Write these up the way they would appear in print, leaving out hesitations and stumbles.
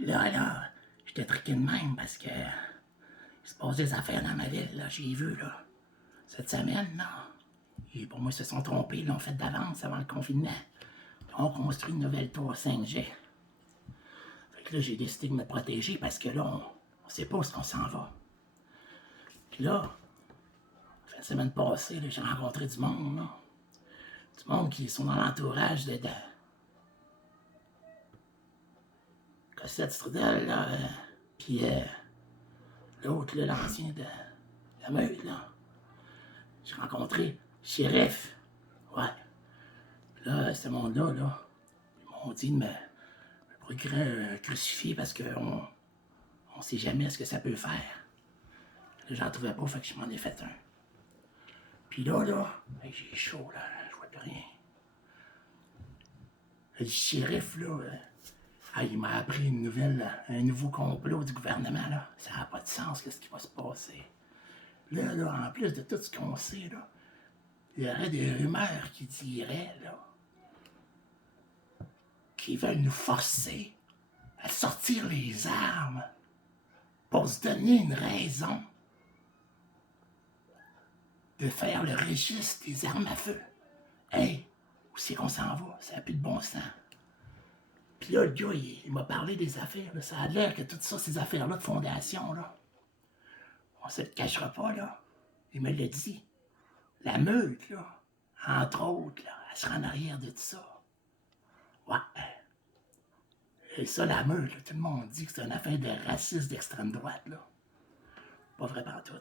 Là, j'étais triqué de même parce que il se passe des affaires dans ma ville, là, j'ai vu, là. Cette semaine, là. Et pour moi, ils se sont trompés, ils l'ont fait d'avance avant le confinement. Ils ont construit une nouvelle tour 5G. Fait que là, j'ai décidé de me protéger parce que là, on sait pas où est-ce qu'on s'en va. Puis là, la semaine passée, là, j'ai rencontré du monde, là. Du monde qui sont dans l'entourage de Cossette Strudel, là. Puis l'autre, là, l'ancien de la meute, là. J'ai rencontré Shérif. Ouais. Puis là, ce monde-là, là, ils m'ont dit de me procurer un crucifix parce qu'on on sait jamais ce que ça peut faire. Là, j'en trouvais pas, fait que je m'en ai fait un. Puis là, j'ai chaud, là, je vois plus rien. Le shérif, là, il m'a appris une nouvelle, un nouveau complot du gouvernement, là. Ça n'a pas de sens, qu'est-ce qui va se passer. Là, en plus de tout ce qu'on sait, là, il y aurait des rumeurs qui diraient, là, qu'ils veulent nous forcer à sortir les armes pour se donner une raison de faire le registre des armes à feu. Hey, où c'est qu'on s'en va? Ça n'a plus de bon sens. Puis là, le gars, il m'a parlé des affaires. Là. Ça a l'air que tout ça, ces affaires-là de fondation, là, on se le cachera pas, là. Il me l'a dit. La meute, là, entre autres, là, elle sera en arrière de tout ça. Ouais. Et ça, la meute, là, tout le monde dit que c'est une affaire de racisme d'extrême droite, là. Pas vrai tout.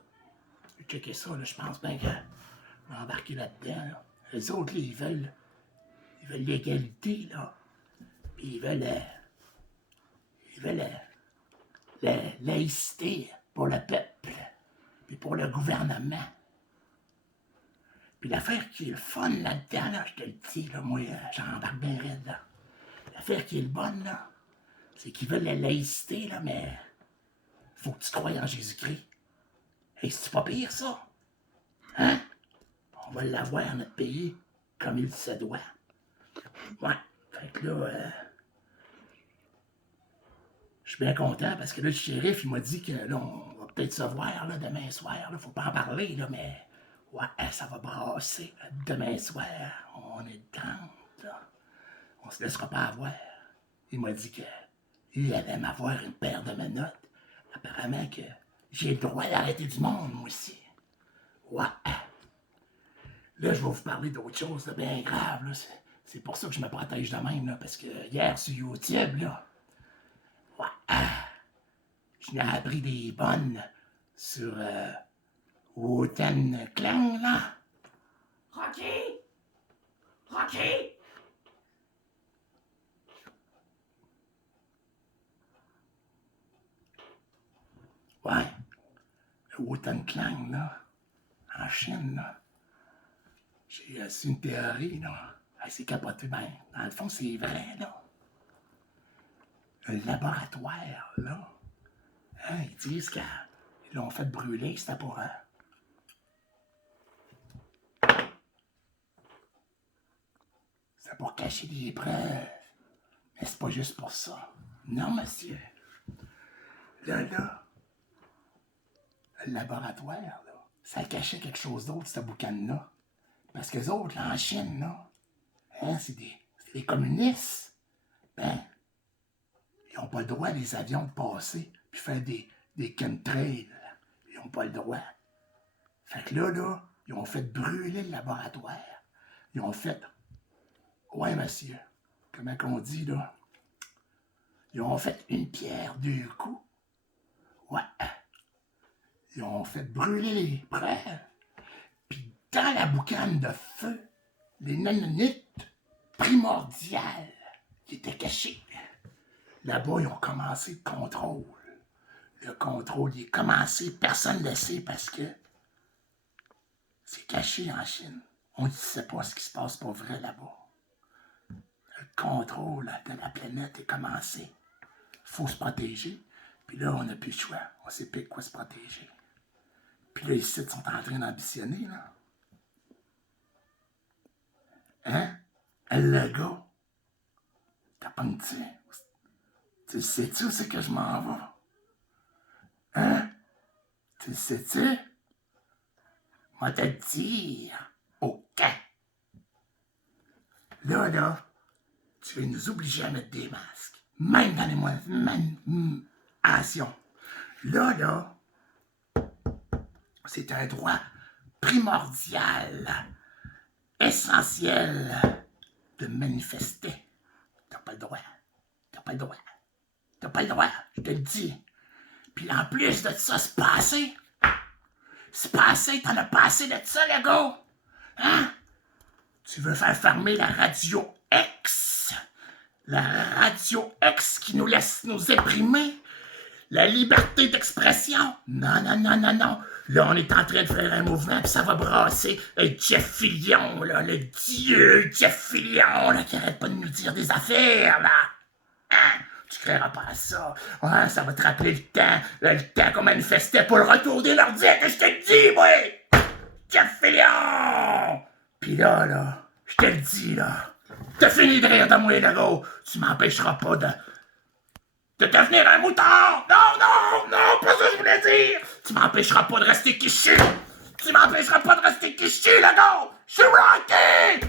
J'ai checké ça, là, je pense bien que je vais embarquer là-dedans, là. Les autres, là, ils veulent l'égalité, là. Puis ils veulent la laïcité pour le peuple, puis pour le gouvernement. Puis l'affaire qui est le fun là-dedans, là, je te le dis, là, moi, j'embarque bien raide, là. L'affaire qui est le bonne, là, c'est qu'ils veulent la laïcité, là, mais faut que tu croies en Jésus-Christ. Et c'est pas pire, ça? Hein? On va l'avoir dans notre pays comme il se doit. Ouais. Fait que là, je suis bien content parce que là, le shérif, il m'a dit que là, on va peut-être se voir là, demain soir. Là, faut pas en parler, là, mais ouais, ça va brasser. Demain soir, on est dedans. Là. On se laissera pas avoir. Il m'a dit qu'il allait m'avoir une paire de menottes. Apparemment que j'ai le droit d'arrêter du monde, moi aussi. Ouais. Là, je vais vous parler d'autre chose de bien grave. Là. C'est pour ça que je me protège de même, là, parce que hier sur YouTube, là, ouais, je n'ai appris des bonnes sur Wotan Clan, là. Rocky! Rocky! Ouais, le Wotan Clan, là, en Chine, là. J'ai su une théorie, là. C'est capoté, ben, dans le fond, c'est vrai, là. Le laboratoire, là, hein, ils disent qu'ils l'ont fait brûler, c'était pour... c'était pour cacher des preuves. Mais c'est pas juste pour ça. Non, monsieur. Là, le laboratoire, là, ça cachait quelque chose d'autre, ce boucan-là. Parce que les autres, là, en Chine, là, hein, c'est des communistes. Ben, ils n'ont pas le droit, les avions, de passer puis faire des chemtrails. Ils n'ont pas le droit. Fait que là, ils ont fait brûler le laboratoire. Ils ont fait... Ouais, monsieur. Comment qu'on dit, là? Ils ont fait une pierre deux coups. Ouais. Ils ont fait brûler les preuves. Puis dans la boucane de feu, les nanonites primordiales qui étaient cachées. Là-bas, ils ont commencé le contrôle. Le contrôle, il est commencé, personne ne le sait parce que c'est caché en Chine. On ne sait pas ce qui se passe pour vrai là-bas. Le contrôle de la planète est commencé. Il faut se protéger. Puis là, on n'a plus le choix. On sait plus de quoi se protéger. Puis là, les sites sont en train d'ambitionner, là. Hein? Le gars, t'as pas une tu Tu sais-tu où c'est que je m'en vais? Hein? Tu le sais-tu? Moi te le dire. OK. Là, tu vas nous obliger à mettre des masques. Même dans les manifestations. Là, c'est un droit primordial, essentiel de manifester. T'as pas le droit. T'as pas le droit. T'as pas le droit, je te le dis. Puis en plus de ça, c'est passé. C'est passé, t'en as pas assez de ça, le gars. Hein? Tu veux faire fermer la radio X? La radio X qui nous laisse nous exprimer? La liberté d'expression? Non. Là, on est en train de faire un mouvement, puis ça va brasser. Jeff Fillion, là, le dieu Jeff Fillion, là, qui arrête pas de nous dire des affaires, là. Hein? Tu créeras pas à ça. Ouais, ça va te rappeler le temps qu'on manifestait pour le retour des Nordiques, que je te le dis, moi! Jeff Fillion! Pis là, je te le dis, là, t'as fini de rire de moi, le gars. Tu m'empêcheras pas de devenir un mouton! Non, pas ça que je voulais dire! Tu m'empêcheras pas de rester quiché! Tu m'empêcheras pas de rester quiché, le gars! Je suis Rocky!